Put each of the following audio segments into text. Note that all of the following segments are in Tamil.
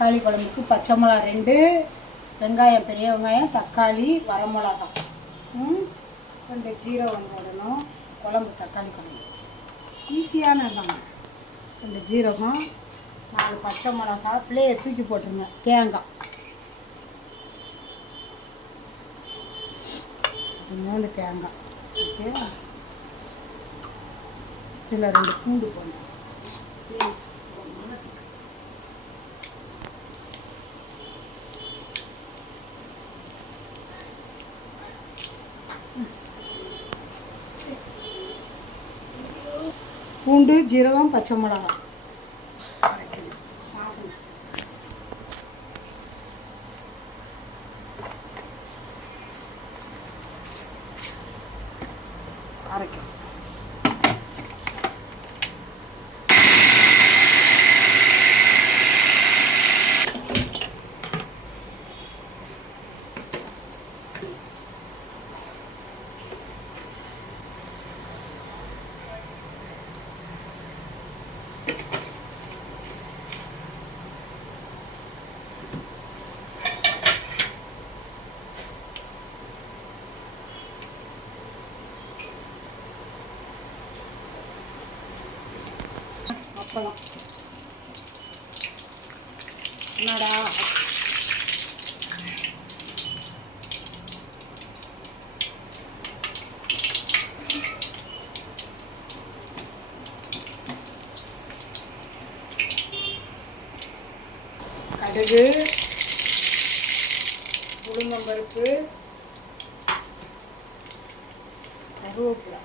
தக்காளி குழம்புக்கு பச்சை மிளகா ரெண்டு வெங்காயம் பெரிய வெங்காயம் தக்காளி வரமிளகா ம்? ரெண்டு ஜீரகம் போடணும் குழம்பு தக்காளி குழம்பு. ஈஸியானதுதான் ரெண்டு ஜீரகம் நாலு பச்சை மிளகா பிள்ளைய தூக்கி போட்டுருங்க. தேங்காய். மூணு தேங்காய். ஓகே இதில் ரெண்டு பூண்டு போடணும். பூண்டு ஜீரகம் பச்சை மிளகாய் அரைக்கணும். அப்பளம். என்னடா? கடுகு உளுந்தம்பருப்பு கருவேப்பிலை.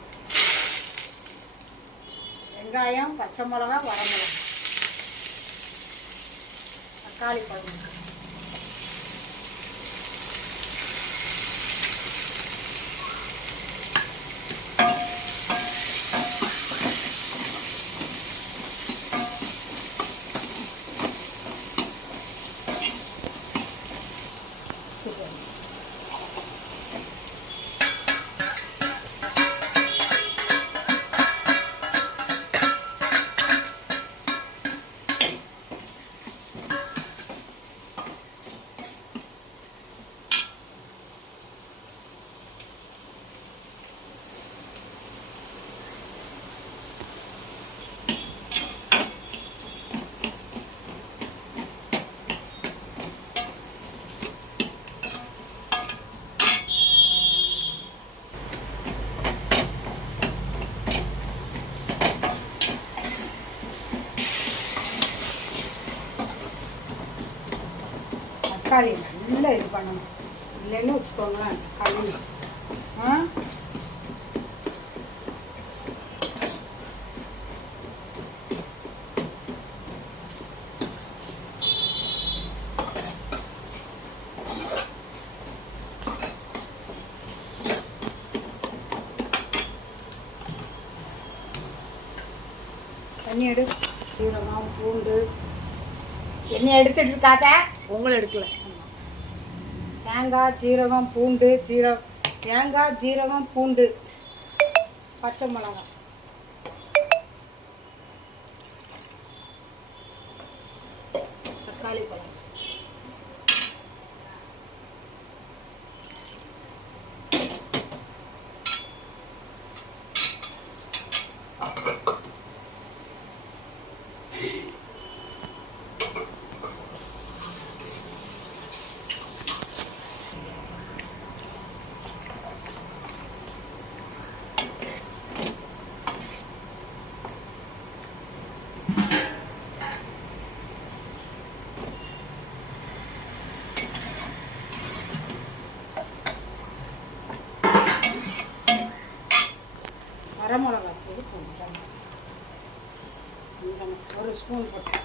வெங்காயம் பச்சை மிளகா வரமிளகா தக்காளி பழம் தக்காளி நல்லா இது பண்ணணும். இல்லைன்னு வச்சுக்கோங்களேன் தக்காளி. ஆ? தண்ணி எடு. சீரகம் பூண்டு. எண்ணெய் எடுத்துட்டு இருக்காத. உங்களை எடுக்கல. தேங்காய் ஜீரகம் பூண்டு ஜீரகம் தேங்காய் ஜீரகம் பூண்டு. பச்சை மிளகாய். தக்காளி பழம். வரமிளகா தூள் கொஞ்சம். கொஞ்சம் ஒரு ஸ்பூன் போட்டு.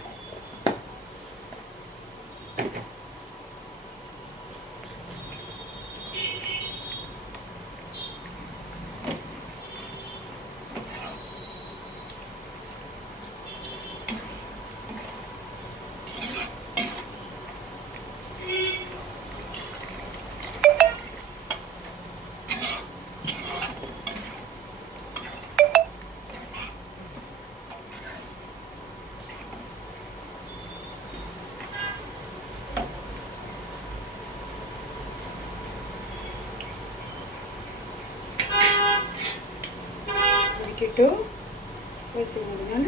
itu mesinnya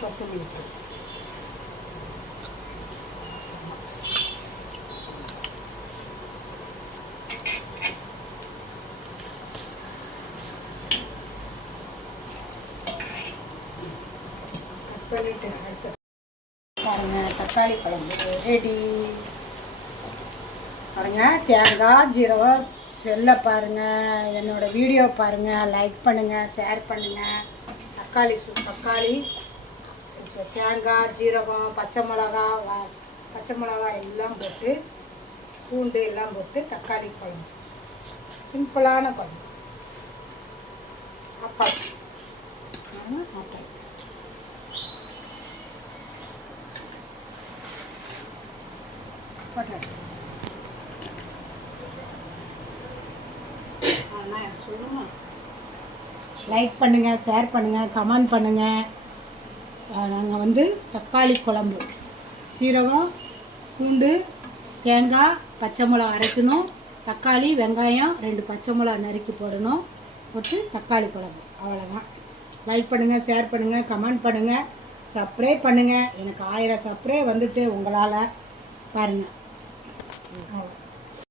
pasang itu Kalau tidak. தக்காளி குழம்பு ரெடி பாருங்கள் தேங்காய் ஜீரகம் செல்ல பாருங்கள் என்னோட வீடியோ பாருங்கள் லைக் பண்ணுங்கள் ஷேர் பண்ணுங்கள் தக்காளி தக்காளி தேங்காய் ஜீரகம் பச்சை மிளகா பச்சை மிளகா எல்லாம் போட்டு பூண்டு எல்லாம் போட்டு தக்காளி குழம்பு. சிம்பிளான குழம்பு. அப்பளம் ஆமா, அப்பளம் போட்டேன் சொல்லுங்க லைக் பண்ணுங்கள் ஷேர் பண்ணுங்கள் கமெண்ட் பண்ணுங்கள் நாங்கள் வந்து தக்காளி குழம்பு சீரகம் பூண்டு தேங்காய் பச்சை மிளகா அரைக்கணும். தக்காளி வெங்காயம் ரெண்டு பச்சை மிளகா நறுக்கி போடணும். போட்டு தக்காளி குழம்பு அவ்வளோதான் லைக் பண்ணுங்கள் ஷேர் பண்ணுங்கள் கமெண்ட் பண்ணுங்கள் சப்ரே பண்ணுங்கள் எனக்கு ஆயிரம் சப்ரே வந்துட்டு உங்களால் பாருங்கள் 嗯。